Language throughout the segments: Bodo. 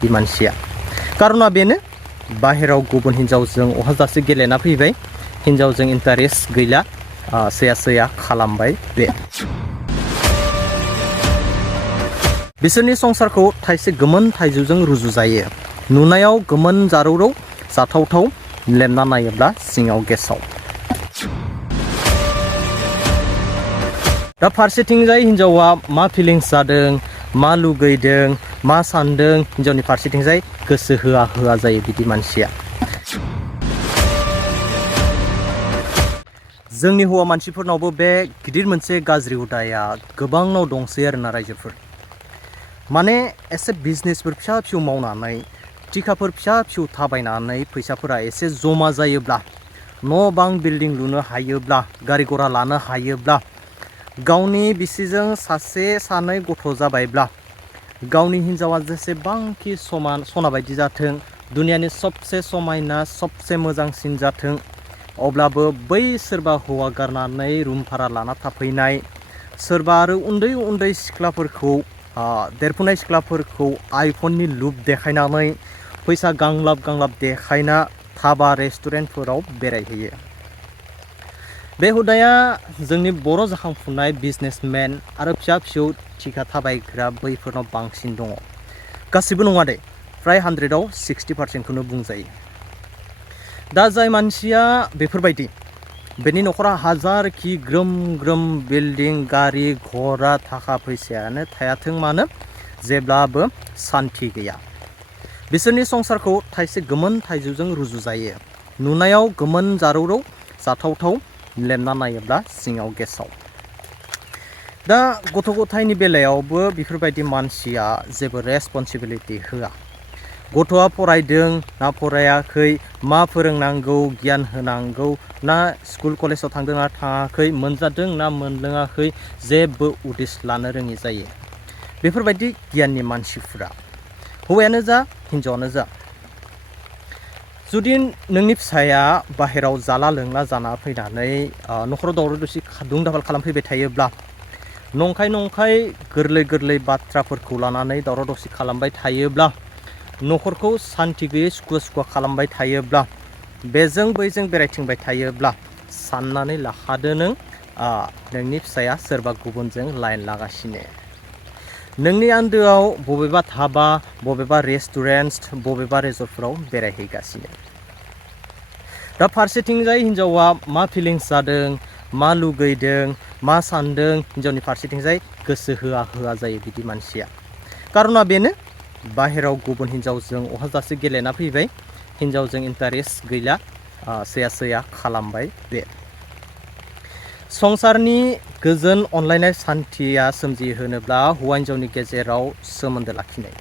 बे मानसिया कारना बेनो बाहेराव गुबुन हिनजावजों अहाजासे गेलेना फैबाय हिनजावजों इन्टारेस्ट गैला सैया सैया खालामबाय बे बिसोरनि संसारखौ थाइसे गोमोन थाइजौजों रुजुजायो नुनायाव गोमोन जारौरौ जाथावथाव लेमना नायोब्ला सिङाव गेसाव दा फारसेथिंजाय हिनजावा मा फिलिंस जादों मा लुगैदों मा सानदों हिनजावनि फारसेथिंजाय गोसो होआ होआ जायो बिदि मानसिया जोंनि हौवा मानसिफोरनावबो बे गिदिर मोनसे गाज्रि हुदाया गोबांनाव दंसै आरोना रायजोफोर माने एसे बिजनेसफोर फिसा फिसौ मावनानै टिकाफोर फिसा फिसौ थाबायनानै फैसाफोरा एसे जमा जायोब्ला न' बां बिल्डिं लुनो हायोब्ला गारि गरा लानो हायोब्ला गावनि बिसिजों सासे सानै गथ' जाबायब्ला गावनि हिनजावा जेसेबांखि समान सना बायदि जाथों दुनियानि सबसे समायना सबसे मोजांसिन जाथों अब्लाबो बै सोरबा हौवा गारनानै रुम भारा लाना थाफैनाय सोरबा आरो उन्दै उन्दै सिख्लाफोरखौ देरफुनाय सिख्लाफोरखौ आइफननि लुप देखायनानै फैसा गांलाब गांलाब देखायना धाबा रेस्टुरेन्टफोराव बेरायहैयो बे हुदाया जोंनि बर' जाखांफुनाय बिजनेसमेन आरो फिसा फिसौ टिका थाबायग्रा बैफोरनाव बांसिन दङ गासिबो नङा दे फ्राय 100आव 60%खौनो बुंजायो दा जाय मानसिया बेफोरबायदि बेनि न'खरा हाजारखि ग्रोम ग्रोम बिल्डिं गारि घरा थाखा फैसायानो थायाथों मानो जेब्लाबो सान्थि गैया बिसोरनि संसारखौ थाइसे गोमोन थाइजौजों रुजुजायो नुनायाव गोमोन जारौरौ जाथावथाव लेमना नायोब्ला सिङाव गेसाव दा गथ' गथायनि बेलायावबो बेफोरबायदि मानसिया जेबो रेसपन्सिबिलिटि होआ गथ'आ फरायदों ना फरायाखै मा फोरोंनांगौ गियान होनांगौ ना स्कुल कलेजाव थांदों ना थाङाखै मोनजादों ना मोनलोङाखै जेबो उदिस लानो रोङि जायो बेफोरबायदि गियाननि मानसिफोरा हौवायानो जा हिनजावानो जा जुदि नोंनि फिसाया बाहेराव जाला लोंला जाना फैनानै न'खराव दावराव दावसि दुं दाखाल खालामफैबाय थायोब्ला नंखाय गोरलै गोरलै बाथ्राफोरखौ लानानै दावराव दावसि खालामबाय थायोब्ला न'खरखौ सान्थि गैयै सुखुवा सुखुवा खालामबाय थायोब्ला बेजों बैजों बेरायथिंबाय थायोब्ला साननानै लाखादो नों नोंनि फिसाया सोरबा गुबुनजों लाइन लागासिनो नोंनि आन्दोआव बबेबा धाबा बबेबा रेस्टुरेन्ट बबेबा रिजर्टफोराव बेरायहैगासिनो दा फारसेथिंजाय हिनजावा मा फिलिंस जादों मा लुगैदों मा सानदों हिनजावनि फारसेथिंजाय गोसो होआ होआ जायो बिदि मानसिया कारना बेनो बाहेराव गुबुन हिनजावजों अहाजासे गेलेना फैबाय हिनजावजों इन्टारेस्ट गैला सैया सैया खालामबाय बे संसारनि गोजोन अनलायनाय सान्थिया सोमजिहोनोब्ला हौवा हिनजावनि गेजेराव सोमोन्दो लाखिनाय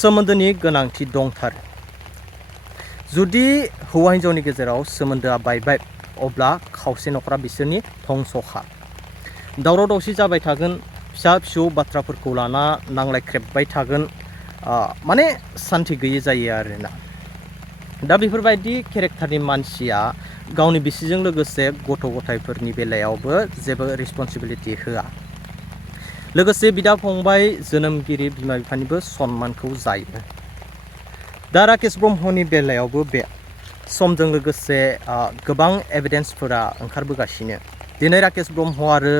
सोमोन्दोनि गोनांथि दंथारो जुदि हौवा हिनजावनि गेजेराव सोमोन्दोआ बायबाय अब्ला खावसे न'खरा बिसोरनि धंसखा दावराव दावसि जाबाय थागोन फिसा फिसौ बाथ्राफोरखौ लाना नांलायख्रेबबाय थागोन माने सान्थि गैयै जायो आरोना दा बेफोरबायदि केरेक्टारनि मानसिया गावनि बिसिजों लोगोसे गथ' गथायफोरनि बेलायावबो जेबो रेसपन्सिबिलिटि होआ लोगोसे बिदा फंबाय जोनोमगिरि बिमा बिफानिबो सन्मानखौ जायो दा राकेश ब्रह्मनि बेलायावबो बे समजों लोगोसे गोबां एभिडेन्सफोरा ओंखारबोगासिनो दिनै राकेश ब्रह्म आरो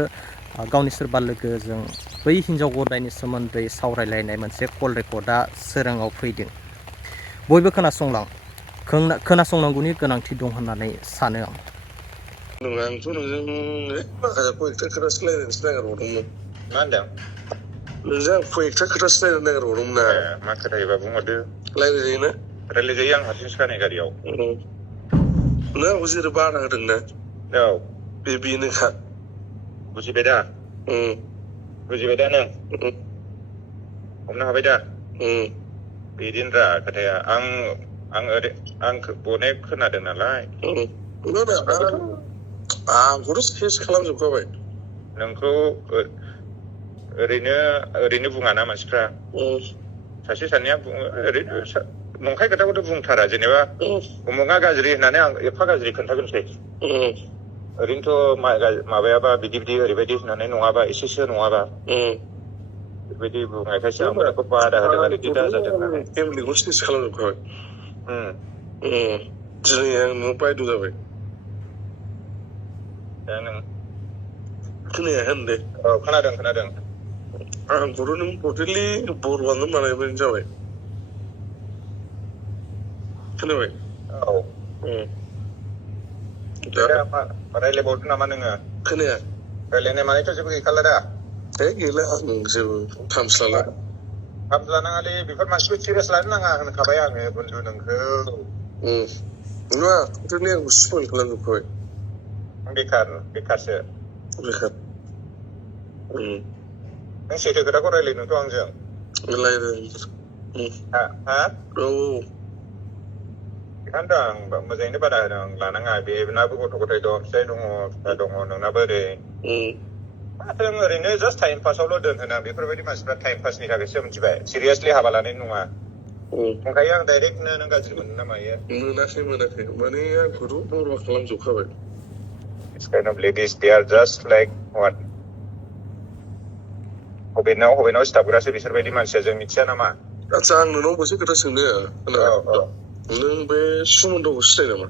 गावनि सोरबा लोगोजों बै हिनजाव गदायनि सोमोन्दै सावरायलायनाय मोनसे कल रेकर्डआ सोराङाव फैदों बयबो खोनासंनांगौनि गोनांथि दं होननानै सानो आं आंथ' नोंजों माखासे कयेकथा खोथासो रायज्लायनोसो नागिरबावदोंमोन मा होनदों नोंजों आं कयेकथा खोथासो रायज्लायनो नागिरबावदोंमोन ना मा खोथायोबा बुंहरदो रायज्लायजायो ना रायज्लायजायो आं हारसिंसो खानाय गारियाव नों आंखौ जेरै बादा होदोंना औ बेनोखा बुजिबाय दा बुजिबाय दा नों हमनो हाबाय दा बिदिनोब्रा खोथाया आं अनेक खोनादों नालाय आंखौथ' केस खालामजोबखाबाय नोंखौ ओरैनो बुङाना मानसिफ्रा सासे सानैया बुङो ओरैनो नंखाय खोथाखौथ' बुंथारा जेनेबा उमुगा गाज्रि होननानै आं एफा गाज्रि खोन्थागोनसै ओरैनोथ' माबायाबा बिदि ओरैबायदि होननानै नङाबा एसेसो नङाबा बेबायदि बुंनायखायसो आं बेखौ बादा होदों आरो बिदि दाजाथों होननानै फेमिलिखौ स्टेज खालामजोबखाबाय दिनै आं न'आव बायद' जाबाय दा नों खोनाया होनदे औ खोनादों आंखौथ' नों टटेलि बर'आनो बानायबानो जाबाय खोनाबाय औ दा रायलायबावदो नामा नोङो खोनाया रायलायनाय मानेथ' जेबो गैखाला दा गैला आं जेबो थामस लाला थाब लानाङालै बेफोर मानसिखौ सिरियास लानो नाङा होनखाबाय आङो बन्धु नोंखौ नङा टटेलि आंखौ स्पइल खालामजोबखाबाय बेखारसो बेखार नों सैथो खोथाखौ रायलायनोथ' आंजों औ बेखायनोथ' आं मोजाङैनो बादा होदों आं लानाङा बेनाबो गथ' गथाय दं फिसाय दङ फिसा दङ नोंनाबो ओरै माथो ओरैनो जास्ट टाइम पासावल' दोनहोना बेफोरबायदि मानसिफ्रा टाइम पासनि थाखायसो मिथिबाय सिरियासलि हाबा लानाय नङा ओंखायनो आं डाइरेक्टनो नों गाज्रि मोनो ना मायो मोनाखै माने आंखौथ' बर'आ खालामजोबखाबाय This kind of ladies, they are just like what? हबेनाव सिथाबग्रासो बिसोरबायदि मानसिया जों मिथिया नामा आदसा आं नोंनाव मोनसे खोथा सोंनो नों बे सुमन्तखौ सिनायो नामा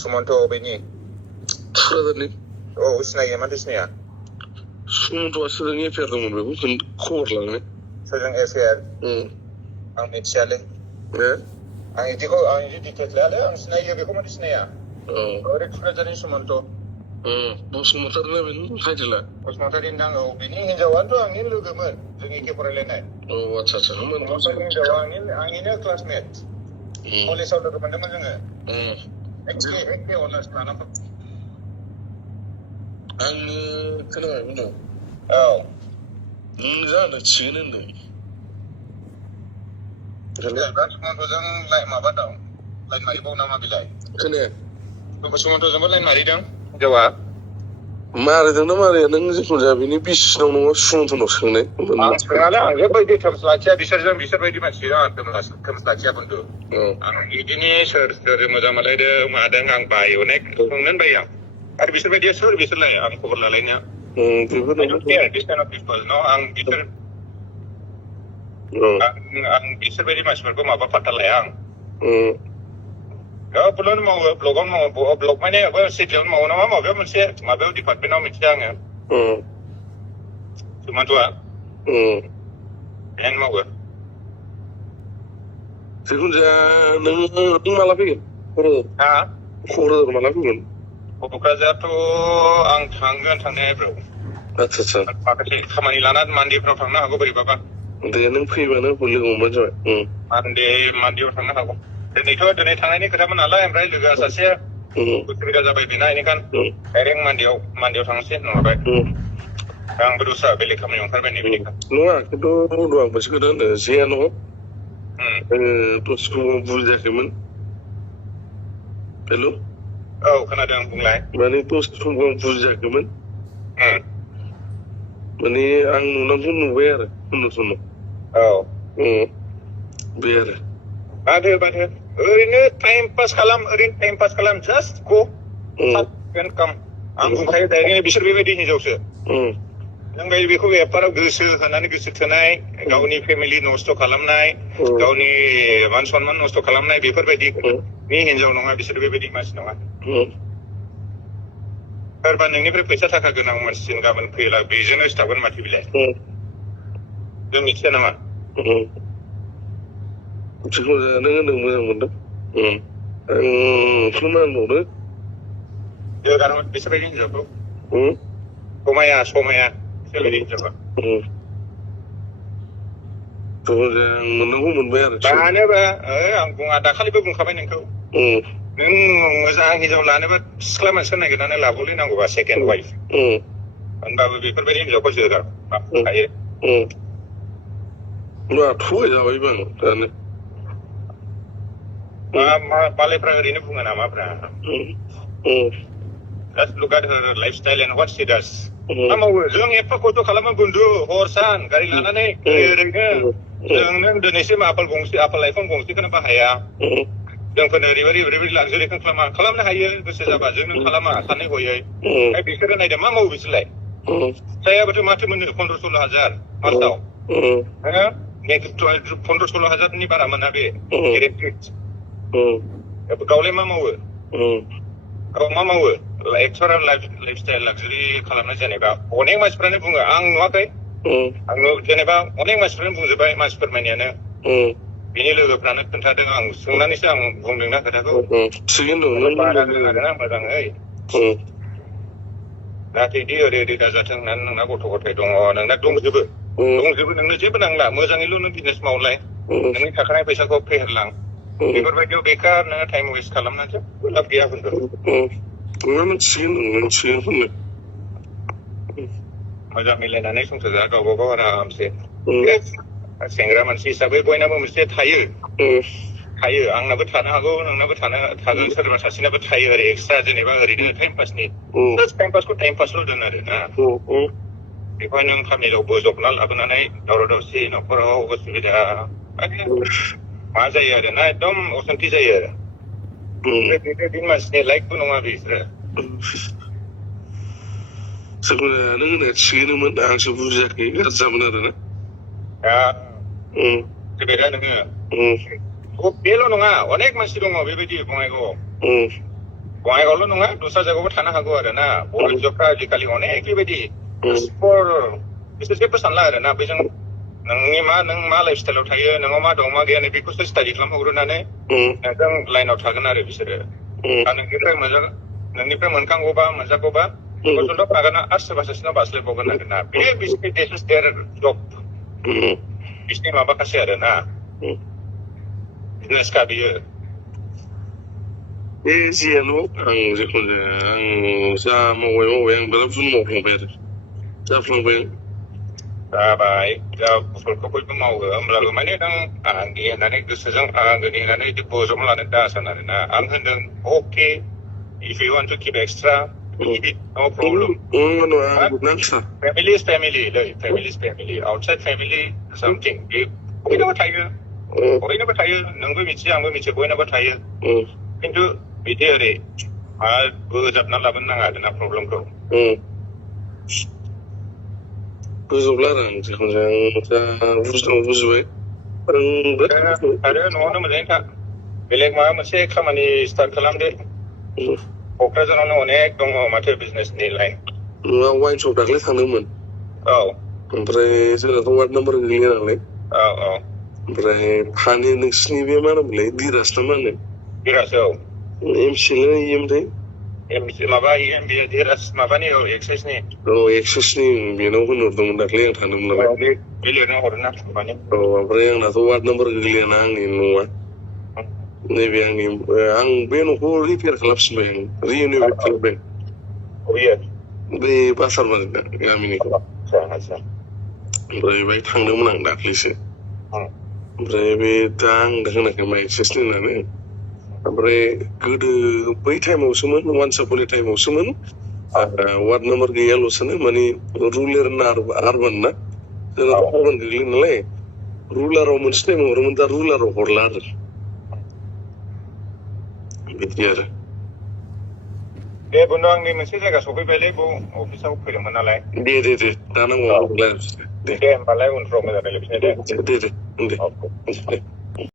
सुमन्त बेनि क'क्राझारनि औ सिनायो माथो सिनाया सुमन्तआ सोरजों एफेयार दंमोन बेखौ खबर लांनो सोरजों एफेयार आं मिथियालै आं बिदि डिटेल्स लायालै आं सिनायो बेखौ माथो सिनाया ओरै क'क्राझारनि सुमन्त बसुमतारी ना बेनो टाइटेला बसुमतारी होनदां औ बेनि हिनजावानोथ' आंनि लोगोमोन जों एखे फरायलायनाय आदसा हिनजावा आंनिनो क्लासमेट कलेजाव लोगो मोनदोंमोन जोङो एखे अनार्स लानांगौ आङो खोनाबाय बुंदों औ नों जानो थिगैनो होनदों सुमन्तजों माबा दं लाइन मारिबाव नामा बिलाय खोनाया सुमन्तजोंबो लाइन मारिदों हिनजावा मारिदों ना मारिया नों जिखुनु जाया बेनि बिसिनाव नङा सुमन्तनाव सोंनाय आं सोङालै आं जेबो बिदि थोम्स लाखिया बिसोरबायदि मानसिया थोम्स लाखिया बन्धु आं बिदिनि सोर मोजां मोनलायदों मादों आं बायो अनेक सोंनोनो बायो आं आरो बिसोरबायदिया सोर बिसोरलाय आं खबर लालायनाया आं बिसोरबायदि मानसिफोरखौ माबा फात्ता लाया आं ब्लगावनो मावो ब्लग माने सिटियावनो मावो नामा माबायाव डिपार्टमेन्टआव मिथिया आङो सुमन्तआ बेहायनो मावो जिखुनु जाया नों माला फैगोन क'क्राझार माला फैगोन क'क्राझारथ' आं थांगोन थांनाया आदसा माखासे खामानि लानानै मान्डेफ्राव थांनो हागौ बोरैबाबा दे नों फैबानो लोगो मोनबानो जाबाय मान्डेआव थांनो हागौ दिनै थांनायनि खोथामोन नालाय ओमफ्राय लोगोआ सासे उसुबिदा जाबाय बेना बेनिखायनो डाइरेक्ट मान्डेआव थांनोसै होनहरबाय आंबो दस्रा बेलेग खामानियाव ओंखारबाय नै बेनिखायनो नङा खिन्थु आं मोनसे खोथा होनदों जेया नङा दसेखौ बुजियाखैमोन हेल' औ खोनादों बुंलाय माने दसे समखौ आं बुजियाखैमोन माने आं नुनांगौ नुबाय आरो उनाव बे आरो बादो ओरैनो टाइम पास खालाम जास्ट गो काम आं बुंखायो डाइरेक्ट बिसोर बेबायदि हिनजावसो नों बेखौ एफाराव गोसो होनानै गोसो थोनाय गावनि फेमिलि नस्थ' खालामनाय गावनि मान सनमान नस्थ' खालामनाय बेफोरबायदि हिनजाव नङा बिसोर बेबायदि मानसि नङा सोरबा नोंनिफ्राय फैसा थाखा गोनां मानसिजों गाबोन फैला बेजोंनो सिथाबगोन माथो बिलाय जों मिथिया नामा जिखुनु जाया नों होनदों मोजां मोनदों आं होनबावनो बिसोरबायदि हिनजावखौ समाया बिसोरबायदि हिनजावखौ मोननांगौ मोनबाय आरो लानोबा आं बुङा दाखालिबो बुंखाबाय नोंखौ नों मोजां हिनजाव लानोबा सिख्ला मानसिखौ नागिरनानै लाबावलै नांगौबा सेकेन्ड वाइफ होनबाबो बेफोरबायदि हिनजावखौ जोगार हायो थगायजाबायबो आं दानो मालायफ्रा ओरैनो बुङो नामाफ्रा Just look at her lifestyle and what she does. मा मावो जों एफा खस्थ' खालामो बन्धु हर सान गारि लानानै ओरैनो जों दिनैसिम आपेल आइफन गंसेखौनो बाहाया जोंफोरनो ओरैबायदि लाक्जारिखौ खालामनो हायो गोसो जाबा जों नों खालामा सानै हयै बिसोरो नायदो मा मावो बिसोरलाय फिसायाबोथ' माथो मोनो 15-16 हाजार मासाव नेक्स्ट 15-16,000 बारा मोना बे गेरेन्टेड गावलाय मा मावो गाव मा मावो एक्सट्रा लाइफस्टाइल लाक्जारि खालामनाय जेनेबा अनेक मानसिफ्रानो बुङो आं नुवाखै आं जेनेबा अनेक मानसिफ्रानो बुंजोब्बाय मानसि फोरमायनायानो बिनि लोगोफ्रानो खोन्थादों आं सोंनानैसो आं बुंदोंना खोथाखौ थिगैनो दं मोजाङै जाहाथे बिदि ओरै ओरै दाजाथों होननानै नोंना गथ' गथाय दङ नोंना दंजोबो नोंनो जेबो नांला मोजाङैल' नों बिजनेस मावलाय नोंनि थाखानाय फैसाखौ फेहेरलां बेफोरबायदियाव बेकार नोङो टाइम वेस्ट खालामनानैसो लाब गैया होनदों मोजां मिलायनानै संसार जा गावबा गाव आरामसे सेंग्रा मानसि हिसाबै बयनाबो मोनसे थायो आंनाबो थानो हागौ नोंनाबो थागोन सोरबा सासेनाबो थायो ओरै एक्सट्रा जेनेबा ओरैनो टाइम पासनि टाइम पासखौ टाइम पासल' दोन आरो ना बेखौहाय नों खामानियाव बोजबना लाबोनानै दावराव दावसि न'खराव उसुबिदा मा जायो आरो ना एकदम असान्थि जायो आरो बे मानसिनि लाइफबो नङा बिसोरो सोरबा नों होननाया थिगैनोमोन आंसो बुजियाखै गाज्रि जामोन आरो ना दा नोङो बेल' नङा अनेक मानसि दङ बेबायदि बङाइगावल' नङा दस्रा जायगायावबो थानो हागौ आरो ना बर' हिनजावफ्रा आजिखालि अनेक बेबायदि बिसोर जेबो सानला आरो ना बेजों नों मा लाइफ स्टाइलाव थायो नोंनाव मा दं मा गैया बेखौसो स्टाडि खालामहरनानै नोंजों लाइनाव थागोन आरो बिसोरो नोंनिफ्राय मोनखांगौबा मोनजागौबा गजलद नागारना आरो सोरबा सासेनाव बास्लायबावगोन आरो ना बे बिसोरनि जब बिसोरनि माबाखासै आरो ना बिजनेसखा बियो बे जियानो आं जिखुनु जाया आं जा मावबाय आं बिराद बुन मावफ्लांबाय आरो जाफ्लांबाय जाबाय जा फसलखौ बयबो मावो होमब्लाबो माने नों आंनि होननानै गोसोजों आंगोनि होननानै बोजबना लानो दासान आरो ना आं होनदों अके if you want to keep extra keep it no problem family is family outside family something बयनाबो थायो नोंबो मिथियो आंबो मिथियो बयनाबो थायो खिन्थु बिदि ओरै बोजाबना लाबोनो नाङा आरोना प्रब्लेमखौ बोजबला आरो आं जिखुनु जाया बुजिबाय आरो न'आवनो मोजाङै था बेलेग माबा मोनसे खामानि स्टार्ट खालामदो क'क्राझारावनो अनेक दङ माथो बिजनेसनि लाइन वाइन शप दाख्लै थांदोंमोन ओमफ्राय जोंनाथ' वार्ड नाम्बार गैया नालाय ओमफ्राय फानि नोंसिनि बे मा होनोमोनलाय दिराज ना मा होनो दिराज एमसिएल इएमथाय माबा दिराज माबानि एक्साइसनि एक्साइसनि बेनाव होनहरदोंमोन दाख्लै आं थांदोंमोन नालाय बे लिरना हरोना ओमफ्राय आंनाथ' वार्ड नाम्बार गोग्लैयाना आंनि न'आ नैबे आं बे न'खौ रिपेयार खालामफिनबाय आं रिइन'भेट खालामबाय बे बासार गामिनि ओमफ्राय बेहाय थांदोंमोन आं दाख्लैसो ओमफ्राय बे दा आं होनाखै मा एक्सेसनि होननानै ओमफ्राय गोदो बै टाइमावसोमोन वान्स आपनि टाइमावसोमोन वार्ड नाम्बार गैयाल'सोनो माने रुरेल आरबान ना जोंनाथ' आरबान गोग्लैयो नालाय रुलाराव मोनसे टाइमाव हरोमोन दा रुलाराव हरला आरो बिदि आरो दे बुन्दु आंनि मोनसे जायगा सफैबायलै अफिसाव फैदोंमोन नालाय दे दा नांगौ दे होमबालाय उनफ्राव मोजां रायज्लायफिननो दे दे